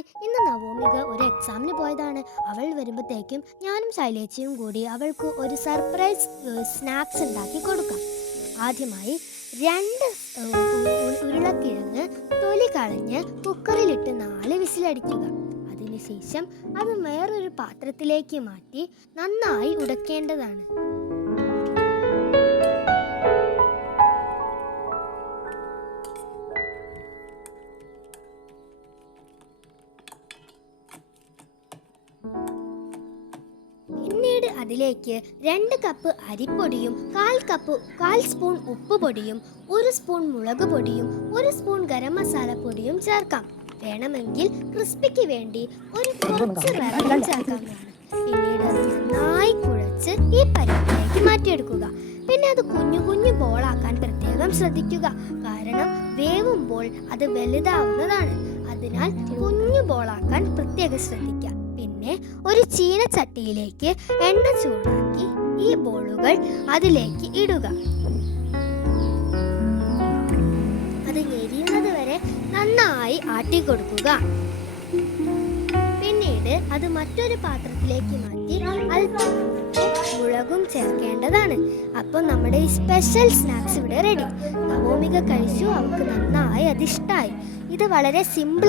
Hi, ഇന്ന് നവോമിക ഒരു എക്സാമിന് പോയതാണ്. അവൾ വരുമ്പോഴത്തേക്കും ഞാനും ശൈലേച്ചയും കൂടി അവൾക്ക് ഒരു സർപ്രൈസ് സ്നാക്സ് ഉണ്ടാക്കി കൊടുക്കാം. ആദ്യമായി 2 ഉരുളക്കിഴങ്ങ് തൊലി കളഞ്ഞ് കുക്കറിലിട്ട് 4 വിസിലടിക്കുക. അതിനുശേഷം അത് വേറൊരു പാത്രത്തിലേക്ക് മാറ്റി നന്നായി ഉടക്കേണ്ടതാണ്. പിന്നീട് അതിലേക്ക് 2 കപ്പ് അരിപ്പൊടിയും 1/4 സ്പൂൺ ഉപ്പ് പൊടിയും 1 സ്പൂൺ മുളക് പൊടിയും 1 സ്പൂൺ ഗരം മസാല പൊടിയും ചേർക്കാം. വേണമെങ്കിൽ ക്രിസ്പിക്ക് വേണ്ടി കുറച്ച് വെള്ളം ചേർക്കാവുന്നതാണ്. പിന്നീട് അത് നന്നായി കുഴച്ച് ഈ പരുവത്തിലേക്ക് മാറ്റിയെടുക്കുക. പിന്നെ അത് കുഞ്ഞു കുഞ്ഞു ബോളാക്കാൻ പ്രത്യേകം ശ്രദ്ധിക്കുക. കാരണം വേവുമ്പോൾ അത് വലുതാവുന്നതാണ്. അതിനാൽ കുഞ്ഞു ബോളാക്കാൻ പ്രത്യേകം ശ്രദ്ധിക്കുക. പിന്നെ ഒരു ചീനച്ചട്ടിയിലേക്ക് എണ്ണ ചൂടാക്കി ഈ ബോളുകൾ അതിലേക്ക് ഇടുക. അത് എരിയുന്നത് വരെ നന്നായി ആട്ടിക്കൊടുക്കുക. പിന്നീട് അത് മറ്റൊരു പാത്രത്തിലേക്ക് മാറ്റി അല്പം മുളകും ചേർക്കേണ്ടതാണ്. അപ്പോൾ നമ്മുടെ ഈ സ്പെഷ്യൽ സ്നാക്സ് ഇവിടെ റെഡി. നവോമിക കഴിച്ചു, അവൾക്ക് നന്നായി അത് ഇഷ്ടമായി. ഇത് വളരെ സിമ്പിൾ